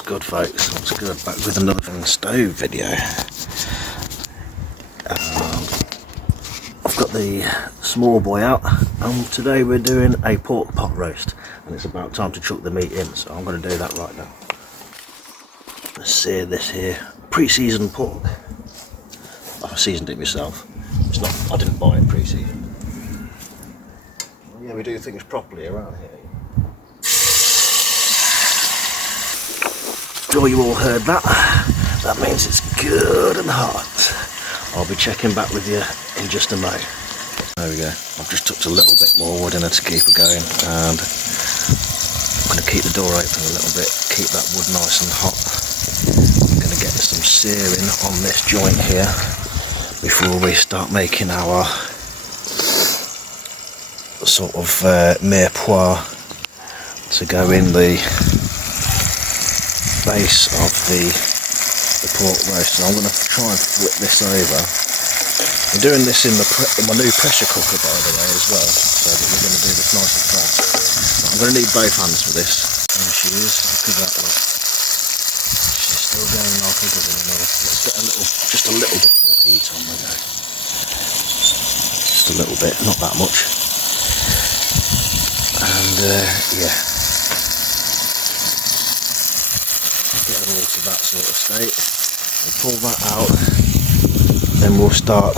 What's good, folks? What's good? Back with another stove video. I've got the Smallboy out, and today we're doing a pork pot roast, and it's about time to chuck the meat in, so I'm going to do that right now. Let's sear this here pre-seasoned pork. I've seasoned it myself. It's not. I didn't buy it pre-seasoned. Well, yeah, we do things properly around here. Sure you all heard that. That means it's good and hot. I'll be checking back with you in just a moment. There we go. I've just tucked a little bit more wood in it to keep it going, and I'm going to keep the door open a little bit, keep that wood nice and hot. I'm going to get some searing on this joint here before we start making our sort of mirepoix to go in the base of the pork roast. So I'm going to try and flip this over. I'm doing this in my new pressure cooker, by the way, as well, so that we're going to do this nice and fast. I'm going to need both hands for this. There she is. Look at that look. She's still going like a good one. Let's get just a little bit more heat on the go. Just a little bit, not that much. And yeah. Get it all to that sort of state. We'll pull that out, then we'll start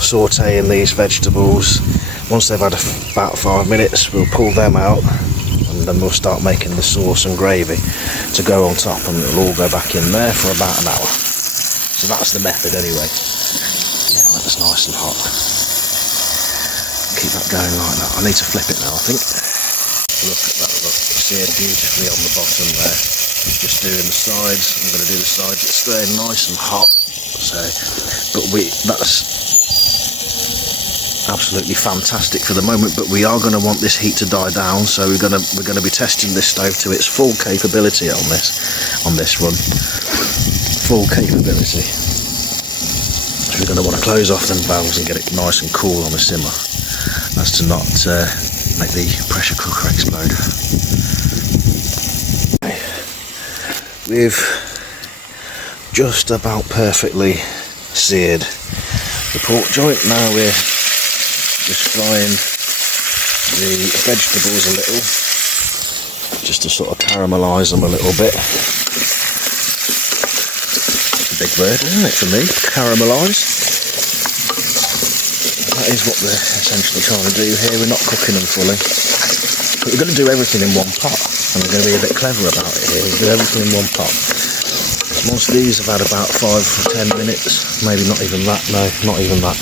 sauteing these vegetables. Once they've had about 5 minutes, we'll pull them out, and then we'll start making the sauce and gravy to go on top, and it'll all go back in there for about an hour. So that's the method anyway. Yeah, that's nice and hot. Keep that going like that. I need to flip it now, I think. Look at that, look, seared beautifully on the bottom there. Just doing the sides. I'm going to do the sides. It's very nice and hot. So, but that's absolutely fantastic for the moment. But we are going to want this heat to die down. So we're going to be testing this stove to its full capability on this run. Full capability. So we're going to want to close off them valves and get it nice and cool on the simmer, as to not make the pressure cooker explode. We've just about perfectly seared the pork joint. Now we're just frying the vegetables a little, just to sort of caramelise them a little bit. It's a big word, isn't it, for me? Caramelise. That is what we're essentially trying to do here. We're not cooking them fully, but we're going to do everything in one pot. And we're going to be a bit clever about it here. We'll do everything in one pot. Most of these have had about 5 or 10 minutes. Maybe not even that. No, not even that.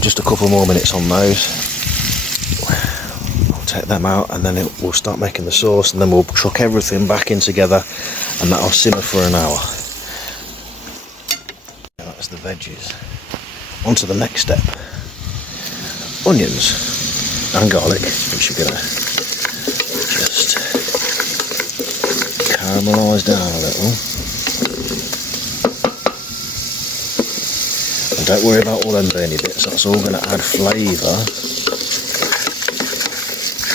Just a couple more minutes on those. I'll take them out, and then we'll start making the sauce, and then we'll chuck everything back in together, and that'll simmer for an hour. That's the veggies. On to the next step. Onions and garlic, which you're going to just caramelise down a little. And don't worry about all them burny bits, that's all going to add flavour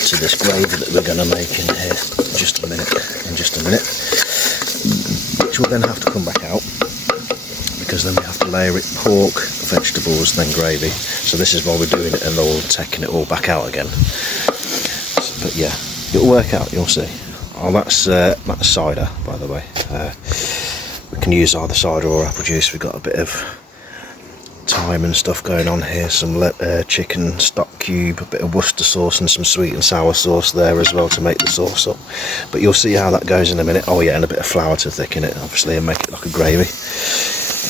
to this gravy that we're going to make in here in just a minute, which will then have to come back out, because then we have to layer it pork, vegetables, then gravy. So this is why we're doing it and all taking it all back out again. But yeah, it'll work out, you'll see. Oh, that's cider, by the way. We can use either cider or apple juice. We've got a bit of thyme and stuff going on here, some chicken stock cube, a bit of Worcester sauce, and some sweet and sour sauce there as well to make the sauce up. But you'll see how that goes in a minute. Oh yeah, and a bit of flour to thicken it, obviously, and make it like a gravy.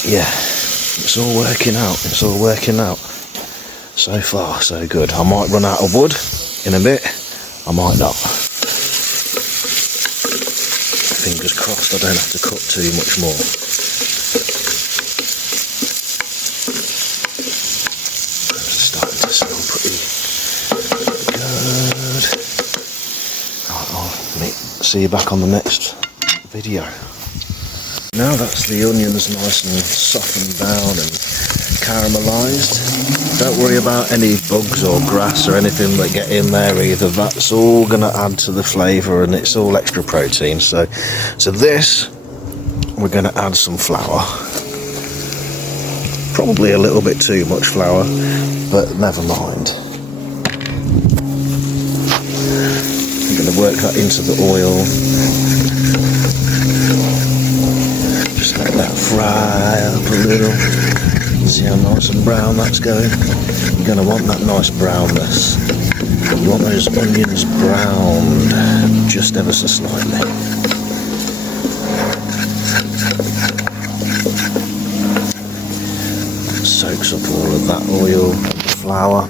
Yeah, it's all working out. It's all working out. So far, so good. I might run out of wood in a bit. I might not. Fingers crossed I don't have to cut too much more. It's starting to smell pretty good. Right, I'll see you back on the next video. Now that's the onions nice and softened down and caramelised. Don't worry about any bugs or grass or anything that get in there either. That's all going to add to the flavour, and it's all extra protein. So this, we're going to add some flour. Probably a little bit too much flour, but never mind. I'm going to work that into the oil. Just let that fry up a little. See how nice and brown that's going? You're going to want that nice brownness. You want those onions browned just ever so slightly. Soaks up all of that oil and the flour.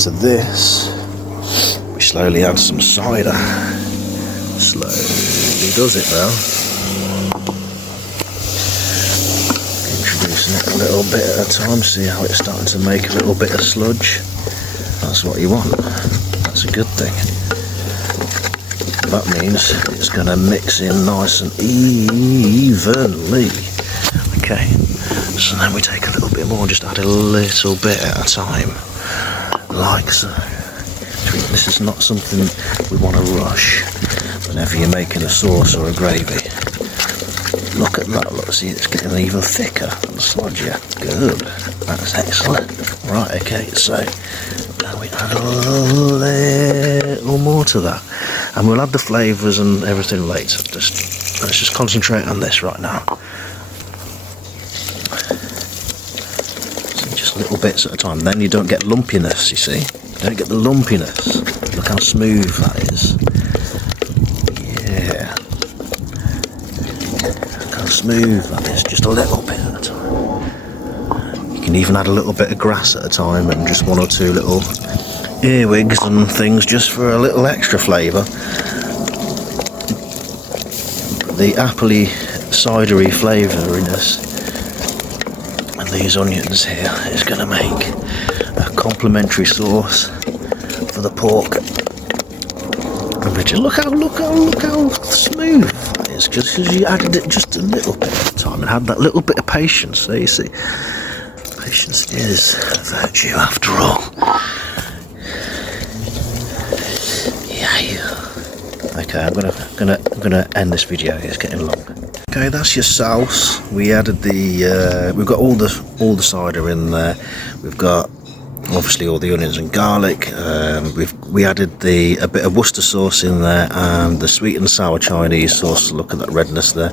To this, we slowly add some cider. Slowly does it now. Introducing it a little bit at a time. See how it's starting to make a little bit of sludge. That's what you want. That's a good thing. That means it's going to mix in nice and evenly. Okay, so then we take a little bit more, just add a little bit at a time, like so. This is not something we want to rush whenever you're making a sauce or a gravy. Look at that, look, see it's getting even thicker and sludgier. Good, that's excellent. Right, okay, so now we add a little more to that. And we'll add the flavours and everything later. Let's just concentrate on this right now. So just little bits at a time. Then you don't get lumpiness, you see. You don't get the lumpiness. Look how smooth that is. Yeah. Look how smooth that is. Just a little bit at a time. You can even add a little bit of grass at a time and just one or two little earwigs and things just for a little extra flavour. The appley, cidery flavouriness and these onions here is going to make a complimentary sauce for the pork. And Richard, look how smooth that is, just because you added it just a little bit at a time and had that little bit of patience. So you see, patience is a virtue after all. Okay, I'm gonna end this video. It's getting long. Okay, that's your sauce. We added the we've got all the cider in there. We've got obviously all the onions and garlic. We added a bit of Worcester sauce in there and the sweet and sour Chinese sauce. Look at that redness there,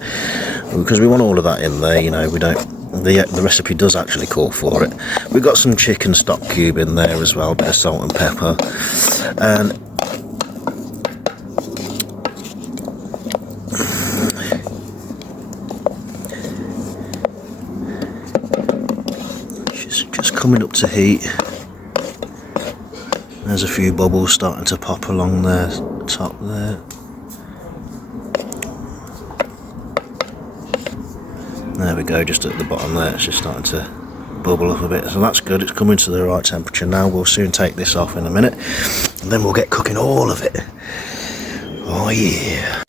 because we want all of that in there. You know, we don't. The recipe does actually call for it. We've got some chicken stock cube in there as well, a bit of salt and pepper, and coming up to heat. There's a few bubbles starting to pop along the top there. There we go, just at the bottom there, it's just starting to bubble up a bit. So that's good, it's coming to the right temperature now. We'll soon take this off in a minute, and then we'll get cooking all of it. Oh yeah.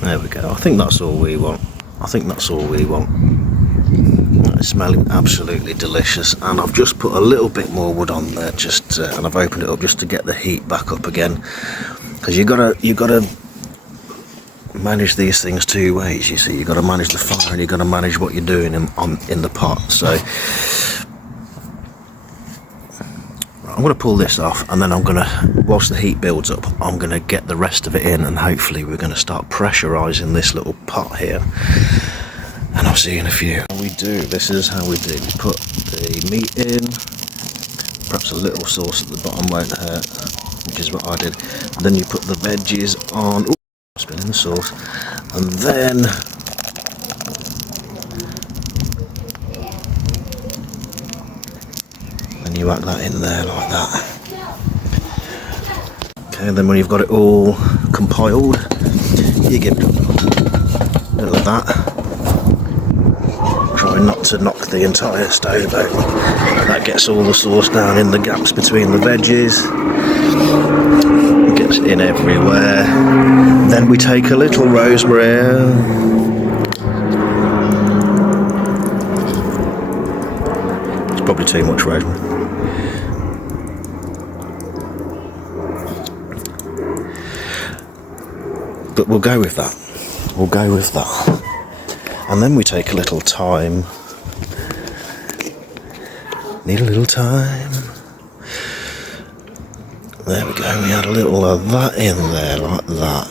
There we go, I think that's all we want. It's smelling absolutely delicious, and I've just put a little bit more wood on there, just and I've opened it up just to get the heat back up again, because you gotta manage these things two ways. You see, you got to manage the fire and you got to manage what you're doing in the pot. So I'm going to pull this off, and then I'm going to, whilst the heat builds up, I'm going to get the rest of it in, and hopefully we're going to start pressurising this little pot here. And I'll see you in a few. This is how we do. We put the meat in, perhaps a little sauce at the bottom won't hurt, which is what I did. And then you put the veggies on. Ooh, spilling the sauce. And then you whack that in there like that. Okay, and then when you've got it all compiled, you give it a little of that. Try not to knock the entire stove over. That gets all the sauce down in the gaps between the veggies. It gets in everywhere. Then we take a little rosemary, probably too much red. But we'll go with that. We'll go with that. And then we take a little time. Need a little time. There we go. We add a little of that in there, like that.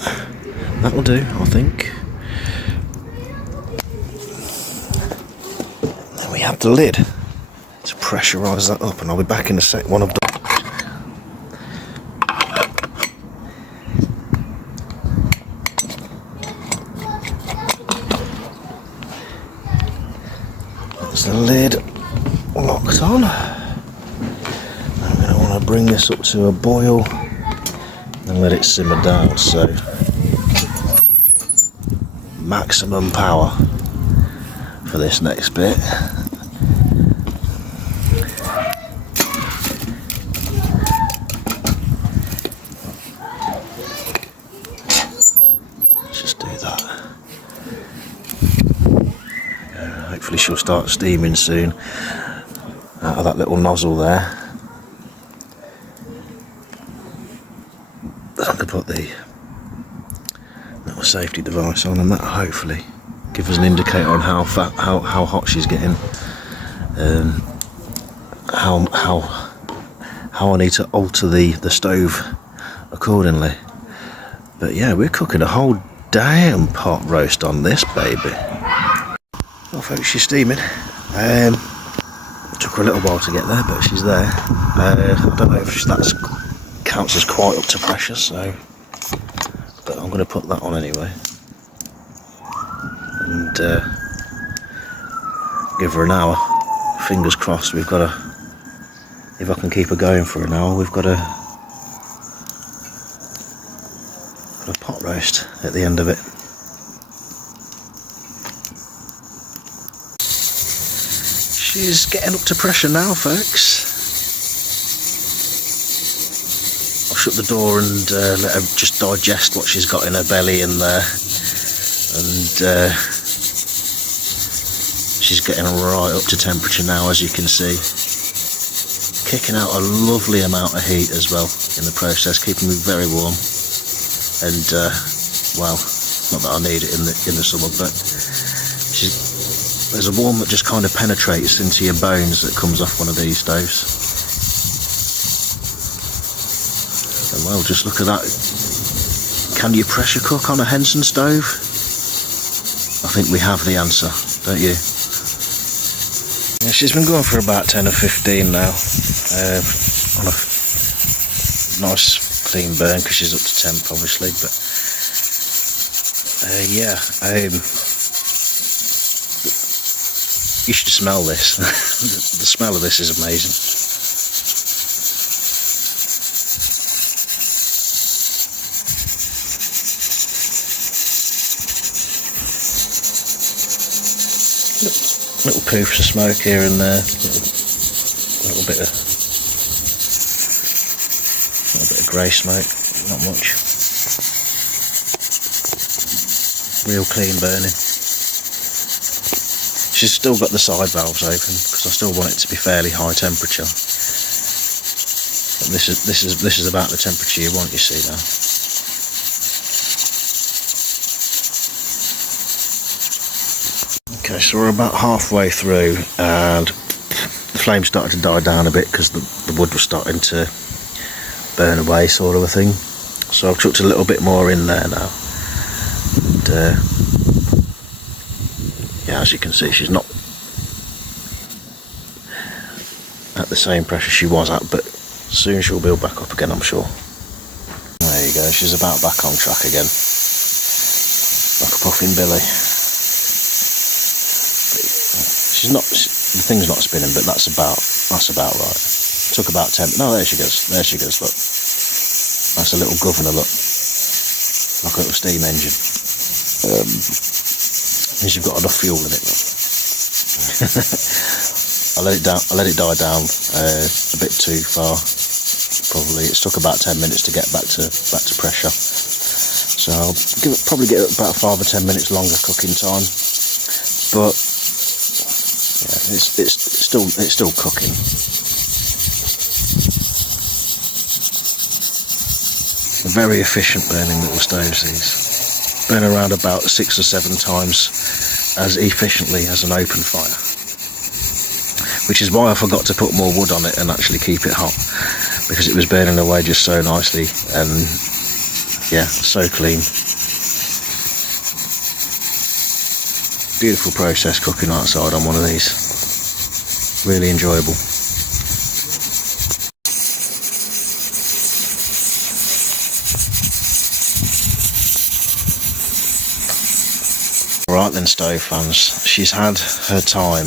That'll do, I think. Then we add the lid to pressurise that up, and I'll be back in a sec when I've done. That's the lid locked on. I'm going to want to bring this up to a boil and let it simmer down, so maximum power for this next bit. Let's just do that. Hopefully she'll start steaming soon out of that little nozzle there. I'm going to put the little safety device on, and that hopefully give us an indicator on how hot she's getting, how I need to alter the stove accordingly. But yeah, we're cooking a whole damn pot roast on this baby. Well folks, she's steaming. Took her a little while to get there, but she's there. I don't know if that counts as quite up to pressure, so, but I'm going to put that on anyway. And give her an hour. Fingers crossed. We've got a, if I can keep her going for an hour, we've got a pot roast at the end of it. She's getting up to pressure now, folks. I'll shut the door and let her just digest what she's got in her belly in there. And she's getting right up to temperature now, as you can see. Kicking out a lovely amount of heat as well in the process, keeping me very warm. And well, not that I need it in the summer, but there's a warmth that just kind of penetrates into your bones that comes off one of these stoves. And well, just look at that. Can you pressure cook on a Henson stove? I think we have the answer, don't you? Yeah, she's been going for about 10 or 15 now. On a nice clean burn, because she's up to temp obviously, but yeah, you should smell this. The smell of this is amazing. Little poofs of smoke here and there. Little bit of grey smoke. Not much. Real clean burning. She's still got the side valves open because I still want it to be fairly high temperature. And this is about the temperature you want, you see now. Okay, so we're about halfway through, and the flame started to die down a bit because the wood was starting to burn away, sort of a thing. So I've chucked a little bit more in there now. And yeah, as you can see, she's not at the same pressure she was at, but soon she'll build back up again, I'm sure. There you go, she's about back on track again. Like a puffing billy. She's not, the thing's not spinning, but that's about right. Took about 10, no, there she goes, look. That's a little governor, look. Like a little steam engine. Means you've got enough fuel in it. I let it die down a bit too far. Probably it's took about 10 minutes to get back to pressure. So I'll probably get about 5 or 10 minutes longer cooking time. But yeah, it's still cooking. Very efficient burning little stoves these. Burn around about 6 or 7 times as efficiently as an open fire. Which is why I forgot to put more wood on it and actually keep it hot, because it was burning away just so nicely, and yeah, so clean. Beautiful process cooking outside on one of these. Really enjoyable. Right then, stove fans, she's had her time.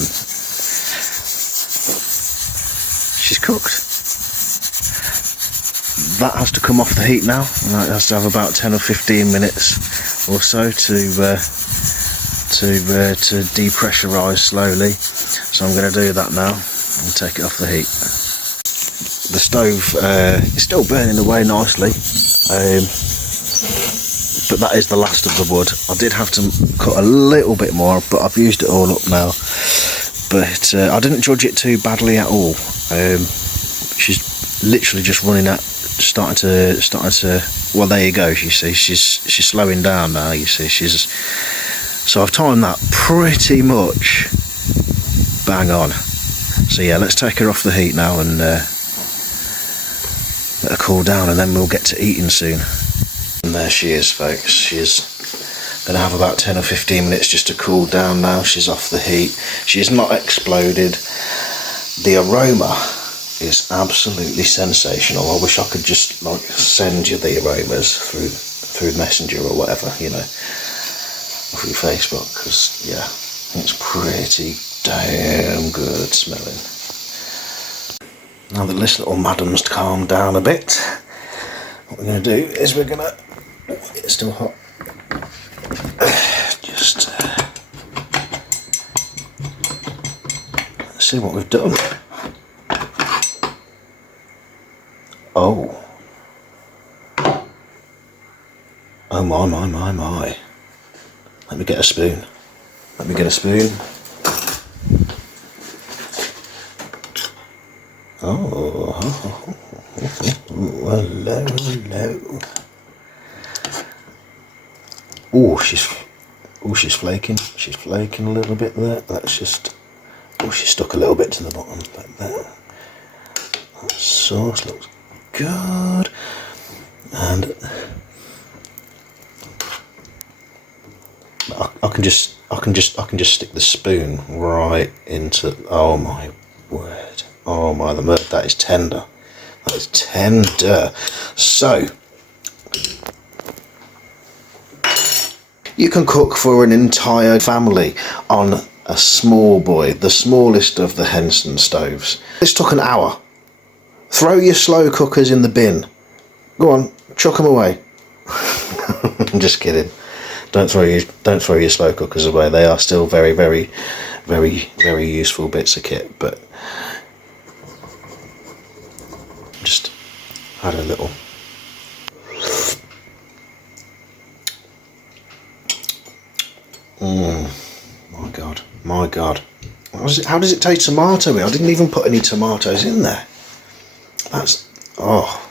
She's cooked. That has to come off the heat now, and that has to have about 10 or 15 minutes or so to depressurise slowly. So I'm going to do that now and take it off the heat. The stove is still burning away nicely, but that is the last of the wood. I did have to cut a little bit more, but I've used it all up now. But I didn't judge it too badly at all. She's literally just running out, starting to. Well, there you go. You see, she's slowing down now. You see, so I've timed that pretty much bang on. So yeah, let's take her off the heat now and let her cool down, and then we'll get to eating soon. And there she is, folks. She's going to have about 10 or 15 minutes just to cool down now. She's off the heat. She's not exploded. The aroma is absolutely sensational. I wish I could just like send you the aromas through Messenger or whatever, you know, through Facebook, because yeah, it's pretty damn good smelling. Now that this little madam's calmed down a bit, what we're going to do is we're going to, it's still hot, just see what we've done. Oh my. Let me get a spoon. Oh, hello. Oh, she's flaking. She's flaking a little bit there. That's just. Oh, she's stuck a little bit to the bottom like that. That sauce looks good, and I can just stick the spoon right into. Oh my word! Oh my, that is tender. That is tender. So you can cook for an entire family on a Smallboy, the smallest of the Henson stoves. This took an hour. Throw your slow cookers in the bin. Go on, chuck them away. I'm just kidding. Don't throw your slow cookers away. They are still very, very, very, very useful bits of kit. But just add a little. My God. How does it taste tomatoey? I didn't even put any tomatoes in there. That's, oh.